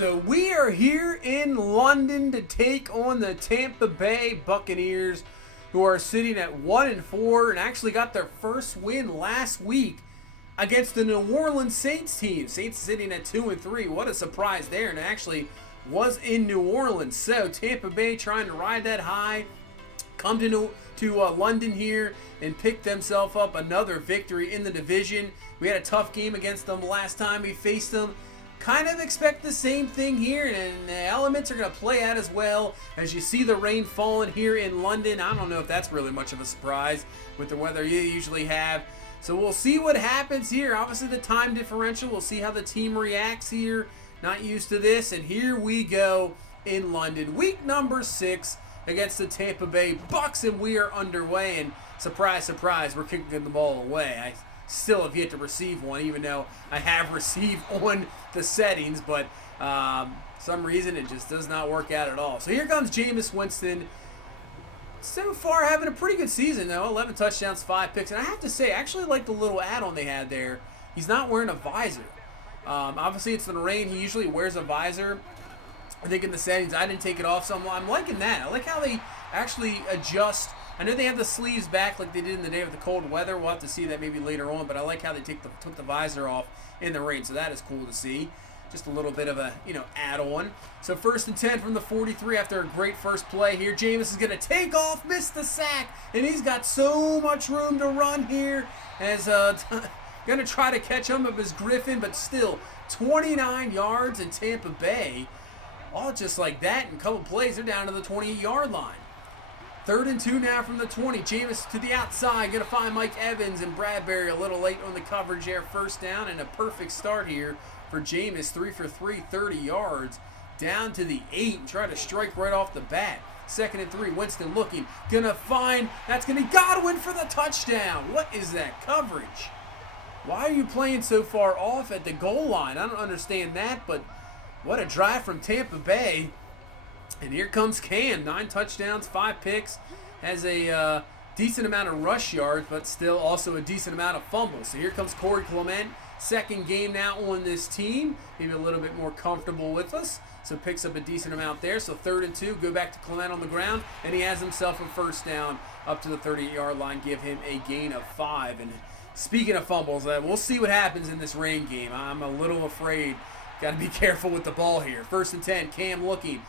So we are here in London to take on the Tampa Bay Buccaneers, who are sitting at 1-4 and actually got their first win last week against the New Orleans Saints team. Saints sitting at 2-3. What a surprise there, and it actually was in New Orleans. So Tampa Bay trying to ride that high, come to London here and pick themselves up another victory in the division. We had a tough game against them last time we faced them. Kind of expect the same thing here, and the elements are going to play out as well. As you see the rain falling here in London, I don't know if that's really much of a surprise with the weather you usually have. So we'll see what happens here. Obviously the time differential, we'll see how the team reacts here. Not used to this, and here we go in London. Week number 6 against the Tampa Bay Bucs, and we are underway. And surprise, surprise, we're kicking the ball away. I still have yet to receive one, even though I have received on the settings, but some reason it just does not work out at all. So here comes Jameis Winston. So far having a pretty good season, though. 11 touchdowns, 5 picks. And I have to say, I actually like the little add-on they had there. He's not wearing a visor. Obviously, it's in the rain. He usually wears a visor. I think in the settings, I didn't take it off, so I'm liking that. I like how they actually adjust. I know they have the sleeves back like they did in the day with the cold weather. We'll have to see that maybe later on, but I like how they took the visor off in the rain, so that is cool to see. Just a little bit of a, add-on. So 1st and 10 from the 43 after a great first play here. Jameis is going to take off, miss the sack, and he's got so much room to run here as going to try to catch him up as Griffin, but still 29 yards in Tampa Bay. All just like that in a couple plays, they're down to the 28-yard line. 3rd and 2 now from the 20. Jameis to the outside. Going to find Mike Evans and Bradbury a little late on the coverage there. 1st down and a perfect start here for Jameis. 3 for 3, 30 yards. Down to the 8 and try to strike right off the bat. 2nd and 3. Winston looking. Going to find. That's going to be Godwin for the touchdown. What is that coverage? Why are you playing so far off at the goal line? I don't understand that, but what a drive from Tampa Bay. And here comes Cam, 9 touchdowns, 5 picks, has a decent amount of rush yards, but still also a decent amount of fumbles. So here comes Corey Clement, 2nd game now on this team, maybe a little bit more comfortable with us, so picks up a decent amount there. So 3rd and 2, go back to Clement on the ground, and he has himself a 1st down up to the 38-yard line, give him a gain of 5. And speaking of fumbles, we'll see what happens in this rain game. I'm a little afraid. Got to be careful with the ball here. 1st and 10. Cam looking,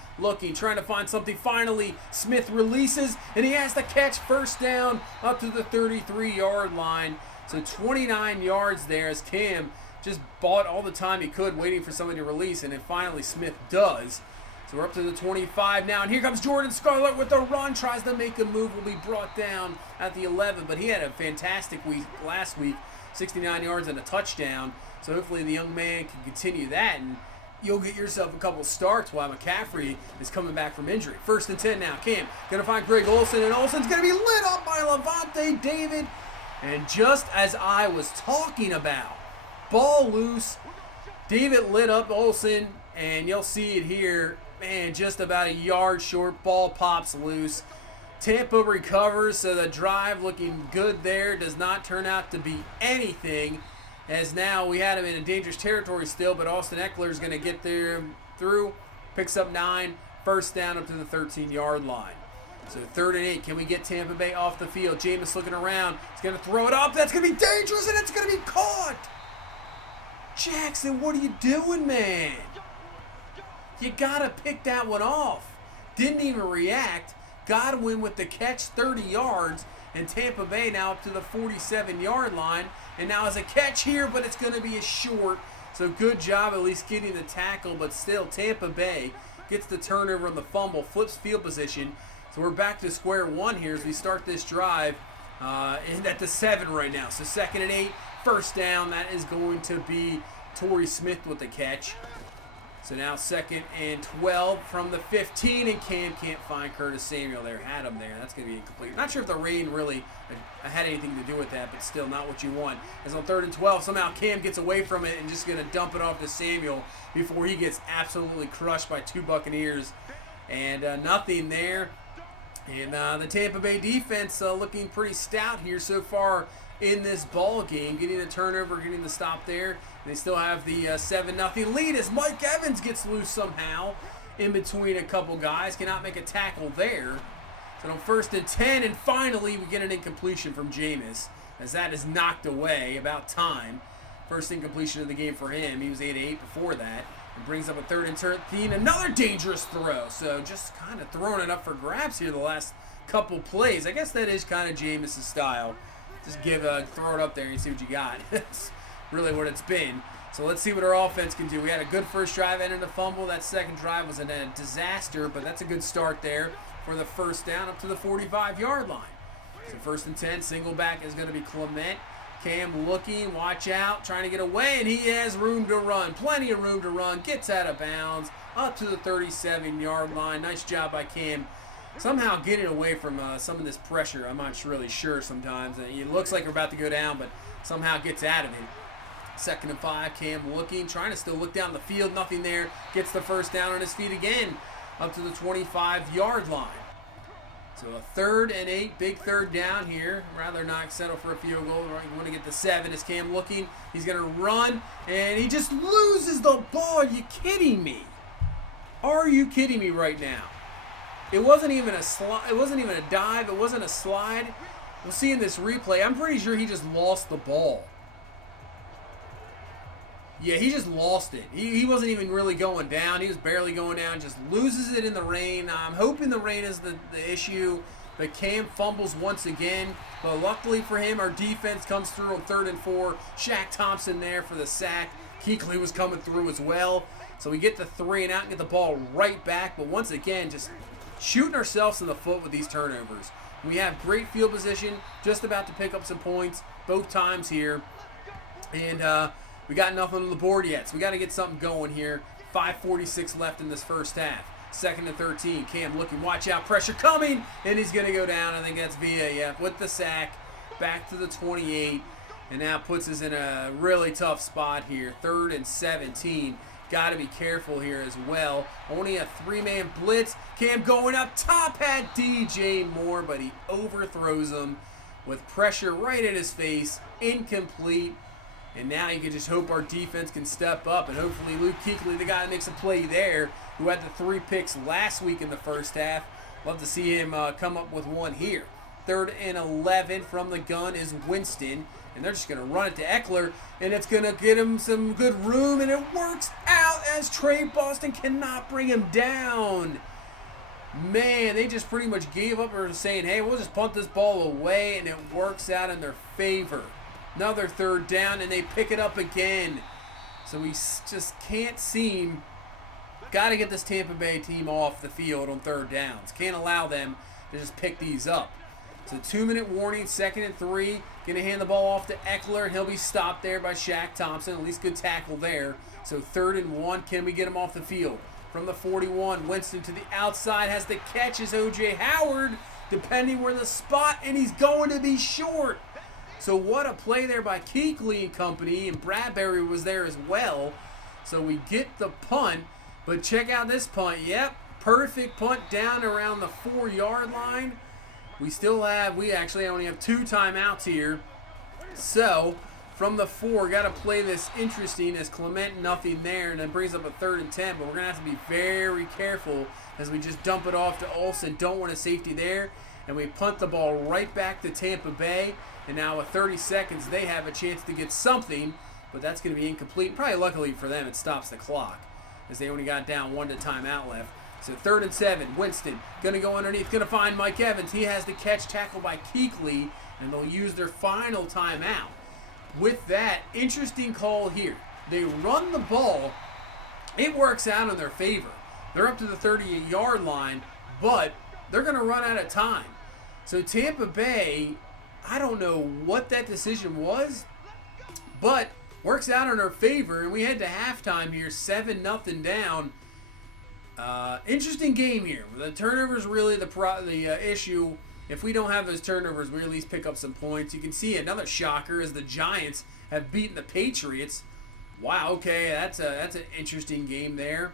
trying to find something. Finally, Smith releases, and he has to catch. 1st down up to the 33-yard line. So 29 yards there as Cam just bought all the time he could, waiting for somebody to release, and then finally Smith does. So we're up to the 25 now, and here comes Jordan Scarlett with a run. Tries to make a move, will be brought down at the 11, but he had a fantastic week last week. 69 yards and a touchdown. So hopefully the young man can continue that, and you'll get yourself a couple starts while McCaffrey is coming back from injury. 1st and 10 now. Cam going to find Greg Olsen, and Olsen's going to be lit up by Levante David. And just as I was talking about, ball loose, David lit up Olsen, and you'll see it here. Man, just about a yard short. Ball pops loose. Tampa recovers, so the drive looking good there. Does not turn out to be anything, as now we had him in a dangerous territory still, but Austin Eckler is going to get there through. Picks up 9, 1st down up to the 13-yard line. So 3rd and 8. Can we get Tampa Bay off the field? Jameis looking around. He's going to throw it up. That's going to be dangerous, and it's going to be caught. Jackson, what are you doing, man? You got to pick that one off. Didn't even react. Godwin with the catch, 30 yards, and Tampa Bay now up to the 47-yard line. And now as a catch here, but it's going to be a short. So good job at least getting the tackle, but still Tampa Bay gets the turnover on the fumble, flips field position. So we're back to square one here as we start this drive. And at the 7 right now. So 2nd and 8, 1st down. That is going to be Torrey Smith with the catch. So now 2nd and 12 from the 15, and Cam can't find Curtis Samuel there. Had him there. That's going to be incomplete. Not sure if the rain really had anything to do with that, but still not what you want. As on 3rd and 12, somehow Cam gets away from it and just going to dump it off to Samuel before he gets absolutely crushed by 2 Buccaneers. And nothing there. And the Tampa Bay defense looking pretty stout here so far in this ball game, getting a turnover, getting the stop there. They still have the 7-0 lead as Mike Evans gets loose somehow in between a couple guys. Cannot make a tackle there. So on 1st and 10, and finally we get an incompletion from Jameis as that is knocked away. About time. First incompletion of the game for him. He was 8-8 before that. And brings up a 3rd and 13. Another dangerous throw. So just kind of throwing it up for grabs here the last couple plays. I guess that is kind of Jameis' style. Just throw it up there and see what you got. That's really what it's been. So let's see what our offense can do. We had a good first drive, ended a fumble. That second drive was a disaster, but that's a good start there for the first down up to the 45-yard line. So 1st and 10, single back is going to be Clement. Cam looking, watch out, trying to get away, and he has room to run. Plenty of room to run. Gets out of bounds up to the 37-yard line. Nice job by Cam. Somehow getting away from some of this pressure. I'm not really sure sometimes. It looks like we're about to go down, but somehow gets out of it. 2nd and 5, Cam looking, trying to still look down the field. Nothing there. Gets the first down on his feet again up to the 25-yard line. So a 3rd and 8, big 3rd down here. Rather not settle for a field goal. We want to get the 7. Is Cam looking? He's going to run, and he just loses the ball. Are you kidding me? Are you kidding me right now? It wasn't even a slide. It wasn't even a dive. It wasn't a slide. We'll see in this replay. I'm pretty sure he just lost the ball. Yeah, he just lost it. He wasn't even really going down. He was barely going down. Just loses it in the rain. I'm hoping the rain is the issue. But Cam fumbles once again. But luckily for him, our defense comes through on 3rd and 4. Shaq Thompson there for the sack. Kuechly was coming through as well. So we get the 3 and out and get the ball right back. But once again, just shooting ourselves in the foot with these turnovers. We have great field position. Just about to pick up some points both times here. And we got nothing on the board yet, so we got to get something going here. 5:46 left in this first half. 2nd and 13. Cam looking, watch out, pressure coming, and he's going to go down. I think that's Villa, with the sack. Back to the 28, and now puts us in a really tough spot here. 3rd and 17. Got to be careful here as well. Only a 3-man blitz. Cam going up top, had DJ Moore, but he overthrows him with pressure right at his face. Incomplete. And now you can just hope our defense can step up, and hopefully Luke Kuechly, the guy that makes a play there, who had the 3 picks last week in the first half. Love to see him come up with one here. 3rd and 11 from the gun is Winston, and they're just going to run it to Eckler, and it's going to get him some good room, and it works out as Trey Boston cannot bring him down. Man, they just pretty much gave up or saying, hey, we'll just punt this ball away, and it works out in their favor. Another 3rd down, and they pick it up again. So we just can't seem. Got to get this Tampa Bay team off the field on 3rd downs. Can't allow them to just pick these up. So 2-minute warning, 2nd and 3. Going to hand the ball off to Eckler, and he'll be stopped there by Shaq Thompson. At least good tackle there. So 3rd and 1. Can we get him off the field? From the 41, Winston to the outside. Has the catch is O.J. Howard, depending where the spot, and he's going to be short. So what a play there by Kuechly and company, and Bradbury was there as well. So we get the punt, but check out this punt. Yep, perfect punt down around the 4-yard line. We actually only have 2 timeouts here. So from the 4, got to play this interesting as Clement nothing there, and then brings up a 3rd and 10. But we're going to have to be very careful as we just dump it off to Olsen. Don't want a safety there. And we punt the ball right back to Tampa Bay. And now with 30 seconds, they have a chance to get something, but that's going to be incomplete. Probably luckily for them, it stops the clock as they only got down 1 to timeout left. So 3rd and 7, Winston going to go underneath, going to find Mike Evans. He has the catch, tackled by Kuechly, and they'll use their final timeout. With that, interesting call here. They run the ball. It works out in their favor. They're up to the 38-yard line, but they're going to run out of time. So Tampa Bay, I don't know what that decision was, but works out in our favor, and we head to halftime here, 7-0 down. Interesting game here. The turnovers really the issue. If we don't have those turnovers, we at least pick up some points. You can see another shocker as the Giants have beaten the Patriots. Wow, okay, that's an interesting game there.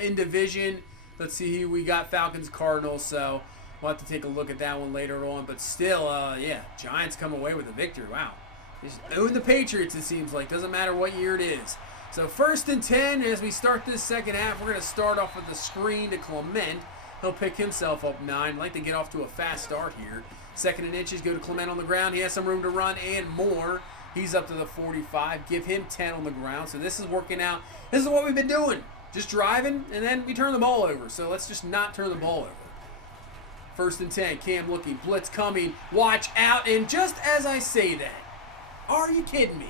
In division, let's see, we got Falcons, Cardinals, so We'll have to take a look at that one later on. But still, yeah, Giants come away with a victory. Wow. Just own the Patriots, it seems like. Doesn't matter what year it is. So 1st and 10 as we start this second half. We're going to start off with the screen to Clement. He'll pick himself up 9. I'd like to get off to a fast start here. 2nd and inches, go to Clement on the ground. He has some room to run and more. He's up to the 45. Give him 10 on the ground. So this is working out. This is what we've been doing. Just driving, and then we turn the ball over. So let's just not turn the ball over. 1st and 10. Cam looking. Blitz coming. Watch out. And just as I say that, are you kidding me?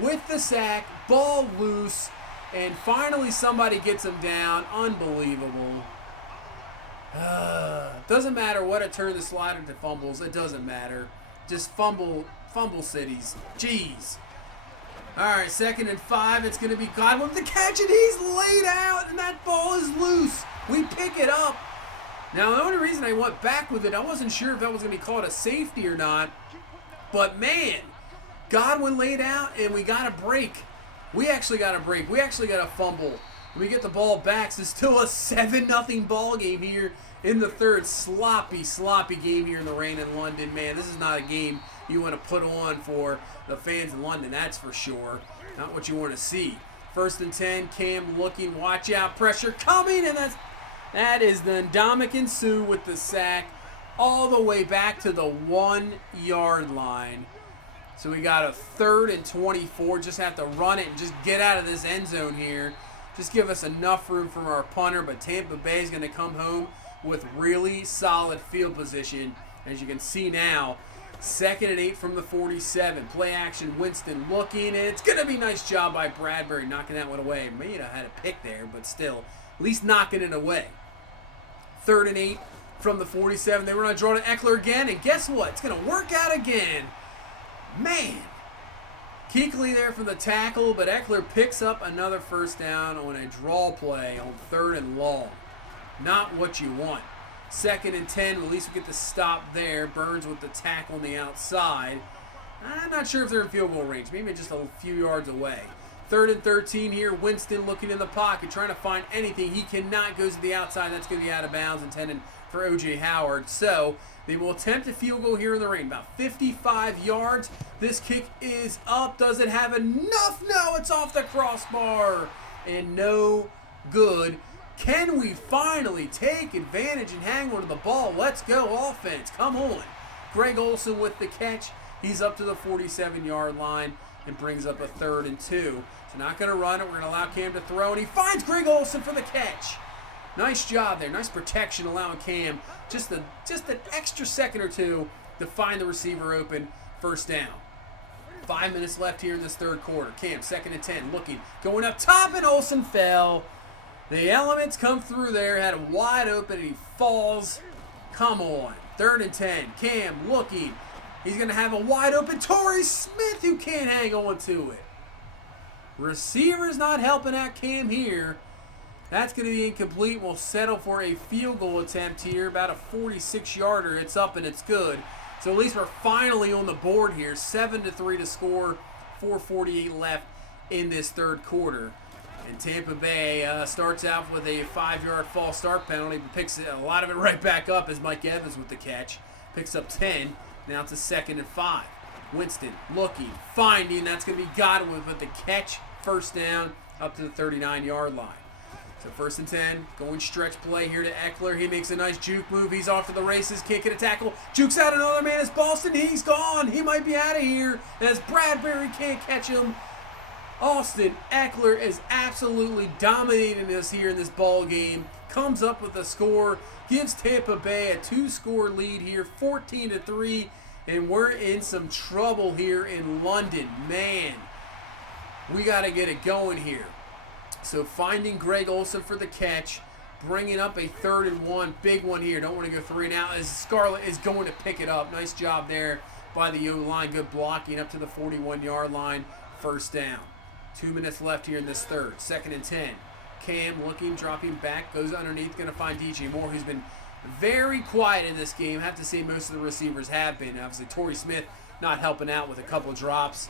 With the sack, ball loose, and finally somebody gets him down. Unbelievable. Doesn't matter what a turn the slide into fumbles. It doesn't matter. Just fumble cities. Jeez. All right, 2nd and 5. It's going to be Godwin with the catch, and he's laid out, and that ball is loose. We pick it up. Now, the only reason I went back with it, I wasn't sure if that was going to be called a safety or not. But, man, Godwin laid out, and we got a break. We actually got a break. We actually got a fumble. We get the ball back. So it's still a 7-0 ball game here in the third. Sloppy game here in the rain in London. Man, this is not a game you want to put on for the fans in London, that's for sure. Not what you want to see. 1st and 10, Cam looking, watch out, pressure coming, and that is the Ndamukong Suh with the sack all the way back to the 1-yard line. So we got a 3rd and 24. Just have to run it and just get out of this end zone here. Just give us enough room from our punter, but Tampa Bay is going to come home with really solid field position. As you can see now, 2nd and 8 from the 47. Play action, Winston looking, and it's going to be a nice job by Bradbury knocking that one away. May have had a pick there, but still, at least knocking it away. 3rd and 8 from the 47. They were going to draw to Eckler again, and guess what? It's going to work out again. Man. Kuechly there for the tackle, but Eckler picks up another 1st down on a draw play on 3rd and long. Not what you want. 2nd and 10, at least we get the stop there. Burns with the tackle on the outside. I'm not sure if they're in field goal range. Maybe just a few yards away. 3rd and 13 here. Winston looking in the pocket, trying to find anything. He cannot. Goes to the outside. That's going to be out of bounds, intended for O.J. Howard. So they will attempt a field goal here in the rain. About 55 yards. This kick is up. Does it have enough? No, it's off the crossbar. And no good. Can we finally take advantage and hang on to the ball? Let's go offense. Come on. Greg Olsen with the catch. He's up to the 47-yard line and brings up a 3rd and 2. So not going to run it. We're going to allow Cam to throw, and he finds Greg Olsen for the catch. Nice job there. Nice protection allowing Cam just an extra second or two to find the receiver open. 1st down. 5 minutes left here in this 3rd quarter. Cam, 2nd and 10, looking, going up top, and Olsen fell. The elements come through there, had him wide open, and he falls. Come on. 3rd and 10. Cam looking. He's going to have a wide open Torrey Smith who can't hang on to it. Receiver's not helping out Cam here. That's going to be incomplete. We'll settle for a field goal attempt here, about a 46-yarder. It's up and it's good. So at least we're finally on the board here. 7-3 to score. 4:48 left in this 3rd quarter. And Tampa Bay starts out with a 5-yard false start penalty, but picks a lot of it right back up as Mike Evans with the catch. Picks up 10. Now it's a 2nd and 5. Winston looking, finding. That's going to be Godwin with the catch. 1st down up to the 39-yard line. So 1st and 10, going stretch play here to Eckler. He makes a nice juke move. He's off to the races. Can't get a tackle. Jukes out another man. It's Boston. He's gone. He might be out of here as Bradbury can't catch him. Austin Eckler is absolutely dominating us here in this ball game. Comes up with a score, gives Tampa Bay a 2-score lead here, 14-3, and we're in some trouble here in London. Man, we got to get it going here. So finding Greg Olsen for the catch, bringing up a 3rd and 1, big one here. Don't want to go 3 now as Scarlett is going to pick it up. Nice job there by the O-line. Good blocking up to the 41-yard line. 1st down. 2 minutes left here in this 3rd. 2nd and 10. Cam looking, dropping back, goes underneath, going to find DJ Moore, who's been very quiet in this game. I have to say most of the receivers have been. Obviously, Torrey Smith not helping out with a couple drops.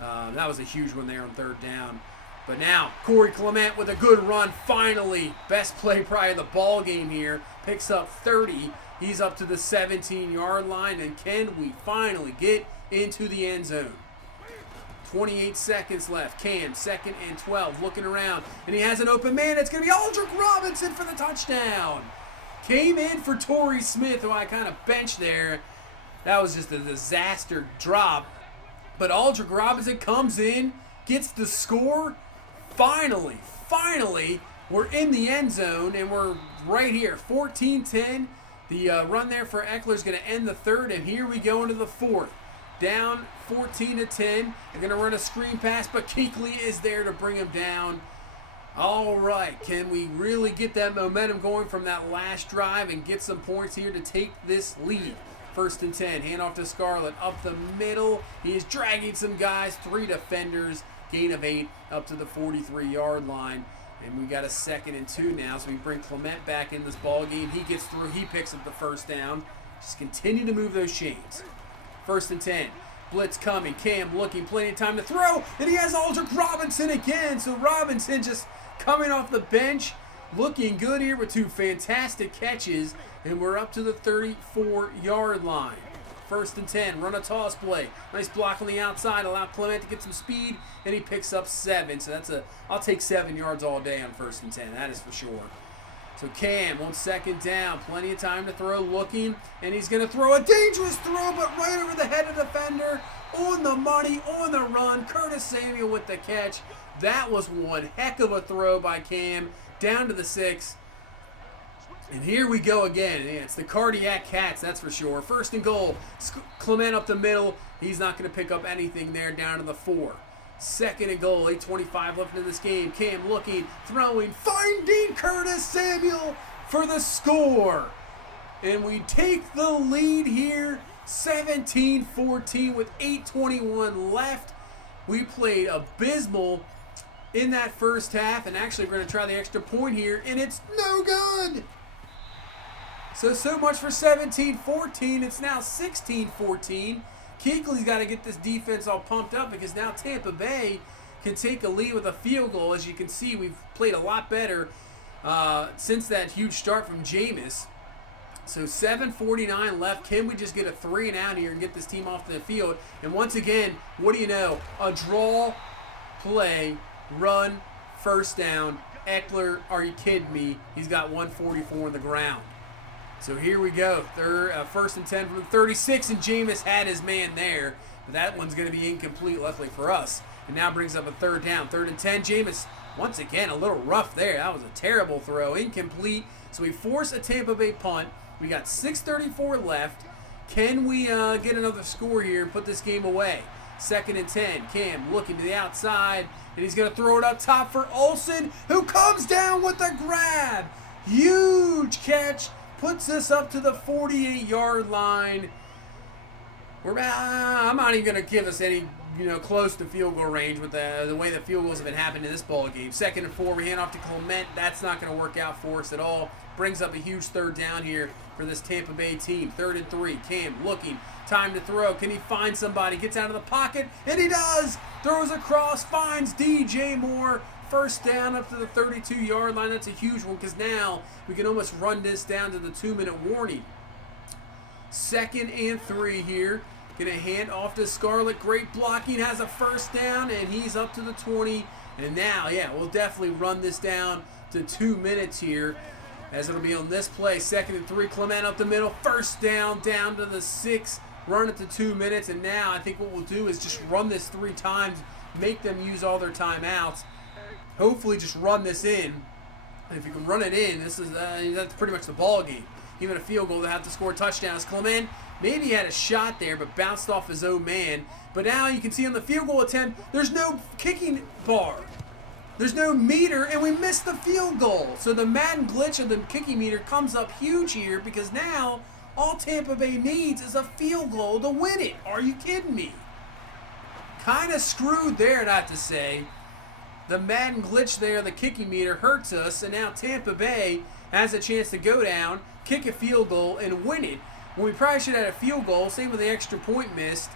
That was a huge one there on 3rd down. But now, Corey Clement with a good run, finally. Best play probably of the ball game here. Picks up 30. He's up to the 17-yard line, and can we finally get into the end zone? 28 seconds left. Cam, 2nd and 12, looking around, and he has an open man. It's going to be Aldrick Robinson for the touchdown. Came in for Torrey Smith, who I kind of benched there. That was just a disaster drop. But Aldrick Robinson comes in, gets the score. Finally, we're in the end zone, and we're right here, 14-10. The run there for Eckler is going to end the third, and here we go into the fourth. Down 14-10. They're going to run a screen pass, but Kuechly is there to bring him down. All right, can we really get that momentum going from that last drive and get some points here to take this lead? 1st and 10, handoff to Scarlett, up the middle. He is dragging some guys, 3 defenders, gain of 8 up to the 43-yard line. And we got a 2nd and 2 now, so we bring Clement back in this ball game. He gets through, he picks up the first down. Just continue to move those chains. 1st and 10, blitz coming, Cam looking, plenty of time to throw, and he has Aldrick Robinson again. So Robinson just coming off the bench, looking good here with 2 fantastic catches, and we're up to the 34-yard line. 1st and 10, run a toss play. Nice block on the outside, allow Clement to get some speed, and he picks up 7. So I'll take 7 yards all day on 1st and 10, that is for sure. So Cam on 2nd down, plenty of time to throw, looking, and he's going to throw a dangerous throw, but right over the head of the defender, on the money, on the run. Curtis Samuel with the catch. That was one heck of a throw by Cam, down to the 6. And here we go again. It's the cardiac cats, that's for sure. 1st and goal. Clement up the middle. He's not going to pick up anything there, down to the 4. 2nd and goal. 8:25 left in this game. Cam looking, throwing, finding Curtis Samuel for the score. And we take the lead here, 17-14 with 8:21 left. We played abysmal in that first half, and actually we're going to try the extra point here, and it's no good. So much for 17-14. It's now 16-14. Kuechly's got to get this defense all pumped up, because now Tampa Bay can take a lead with a field goal. As you can see, we've played a lot better since that huge start from Jameis. So 7:49 left. Can we just get a 3 and out here and get this team off the field? And once again, what do you know? A draw, play, run, 1st down. Eckler, are you kidding me? He's got 144 on the ground. So here we go. 1st and 10 from the 36, and Jameis had his man there. But that one's going to be incomplete, luckily for us. And now brings up a 3rd down. 3rd and 10. Jameis, once again, a little rough there. That was a terrible throw. Incomplete. So we force a Tampa Bay punt. We got 6:34 left. Can we get another score here and put this game away? 2nd and 10. Cam looking to the outside, and he's going to throw it up top for Olsen, who comes down with a grab. Huge catch. Puts us up to the 48-yard line. I'm not even going to give us any, close to field goal range with the way the field goals have been happening in this ball game. 2nd and 4, we hand off to Clement. That's not going to work out for us at all. Brings up a huge 3rd down here for this Tampa Bay team. 3rd and 3, Cam looking, time to throw. Can he find somebody? Gets out of the pocket, and he does. Throws across, finds DJ Moore. 1st down up to the 32-yard line. That's a huge one, because now we can almost run this down to the 2-minute warning. 2nd and 3 here. Going to hand off to Scarlett. Great blocking. Has a 1st down, and he's up to the 20. And now, we'll definitely run this down to 2 minutes here, as it'll be on this play. 2nd and 3. Clement up the middle. 1st down to the 6. Run it to 2 minutes. And now I think what we'll do is just run this 3 times, make them use all their timeouts. Hopefully just run this in. And if you can run it in, that's pretty much the ball game. Even a field goal, they have to score touchdowns. Clement maybe had a shot there, but bounced off his own man. But now you can see on the field goal attempt, there's no kicking bar. There's no meter, and we missed the field goal. So the Madden glitch of the kicking meter comes up huge here, because now all Tampa Bay needs is a field goal to win it. Are you kidding me? Kind of screwed there, I'd have to say. The Madden glitch there, the kicking meter, hurts us, and now Tampa Bay has a chance to go down, kick a field goal, and win it. When we probably should have had a field goal, same with the extra point missed.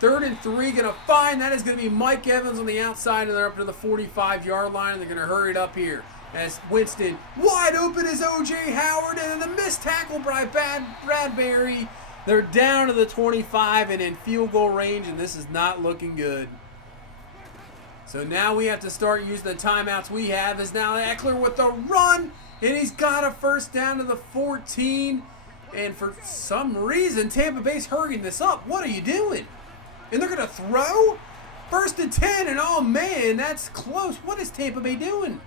3rd and 3, going to find, that is going to be Mike Evans on the outside, and they're up to the 45-yard line, and they're going to hurry it up here. as Winston wide open as O.J. Howard, and then the missed tackle by Bradbury. They're down to the 25 and in field goal range, and this is not looking good. So now we have to start using the timeouts we have. Is now Eckler with the run, and he's got a first down to the 14. And for some reason, Tampa Bay's hurrying this up. What are you doing? And they're going to throw? 1st and 10, and oh man, that's close. What is Tampa Bay doing?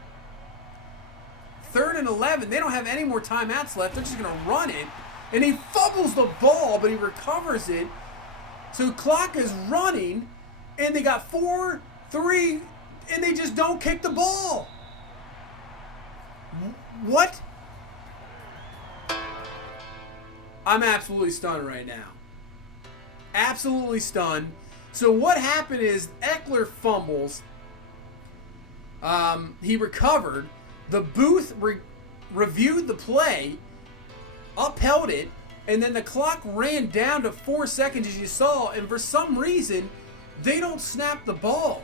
3rd and 11. They don't have any more timeouts left. They're just going to run it. And he fumbles the ball, but he recovers it. So clock is running, and they got 4, 3, and they just don't kick the ball. What? I'm absolutely stunned right now. Absolutely stunned. So what happened is Eckler fumbles. He recovered. The booth reviewed the play, upheld it, and then the clock ran down to 4 seconds, as you saw, and for some reason, they don't snap the ball.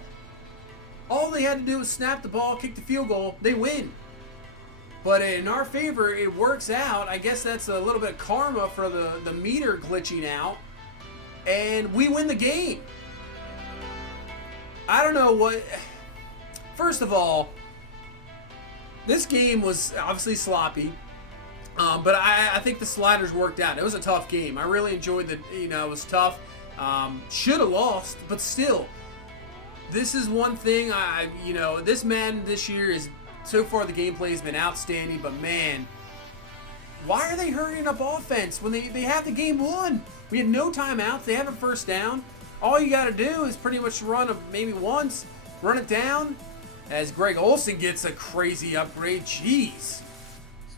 All they had to do was snap the ball, kick the field goal, they win. But in our favor, it works out. I guess that's a little bit of karma for the meter glitching out, and we win the game. I don't know what... First of all, this game was obviously sloppy, but I think the sliders worked out. It was a tough game. I really enjoyed it was tough. Should have lost, but still, this is one thing. This Madden this year is, so far the gameplay has been outstanding, but man, why are they hurrying up offense when they have the game won? We had no timeouts. They have a first down. All you got to do is pretty much run maybe once, run it down, as Greg Olsen gets a crazy upgrade. Jeez.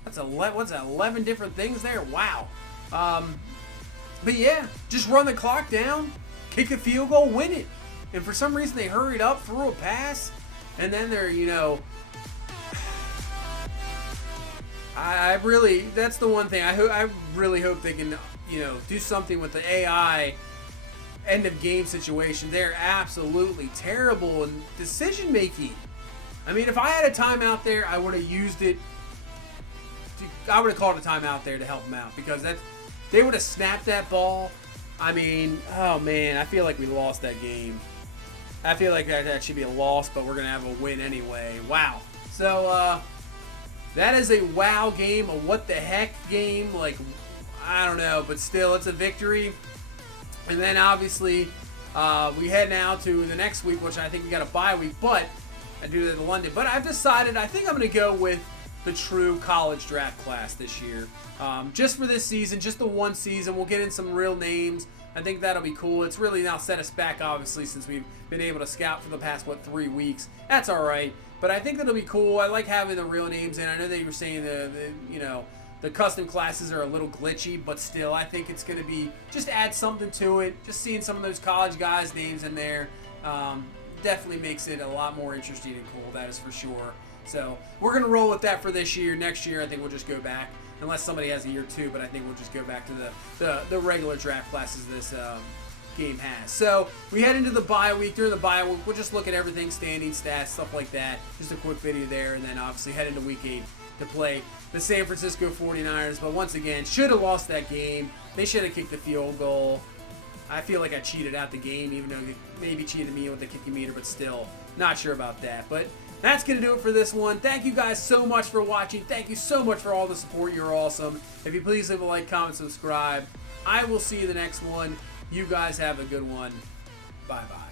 That's 11 different things there? Wow. But yeah, just run the clock down, kick a field goal, win it. And for some reason they hurried up, threw a pass, and then they're, that's the one thing. I really hope they can, do something with the AI end of game situation. They're absolutely terrible in decision making. I mean, if I had a timeout there, I would have used it. I would have called a timeout there to help them out, because they would have snapped that ball. I mean, oh man, I feel like we lost that game. I feel like that should be a loss, but we're going to have a win anyway. Wow. So, that is a wow game, a what the heck game. Like, I don't know, but still, it's a victory. And then, obviously, we head now to the next week, which I think we got a bye week, but I do that in London. But I've decided, I think I'm going to go with the true college draft class this year. Just for this season, just the one season. We'll get in some real names. I think that'll be cool. It's really now set us back, obviously, since we've been able to scout for the past, 3 weeks. That's all right. But I think that'll be cool. I like having the real names in. I know they were saying the custom classes are a little glitchy, but still, I think it's going to be, just add something to it. Just seeing some of those college guys' names in there definitely makes it a lot more interesting and cool. That is for sure. So we're going to roll with that for this year. Next year, I think we'll just go back, unless somebody has a year 2, but I think we'll just go back to the regular draft classes this game has. So we head into the bye week. During the bye week, we'll just look at everything, standing stats, stuff like that. Just a quick video there, and then obviously head into week 8 to play the San Francisco 49ers. But once again, should have lost that game. They should have kicked the field goal. I feel like I cheated out the game, even though they maybe cheated me with the kicking meter, but still, not sure about that. But that's going to do it for this one. Thank you guys so much for watching. Thank you so much for all the support. You're awesome. If you please leave a like, comment, subscribe. I will see you in the next one. You guys have a good one. Bye-bye.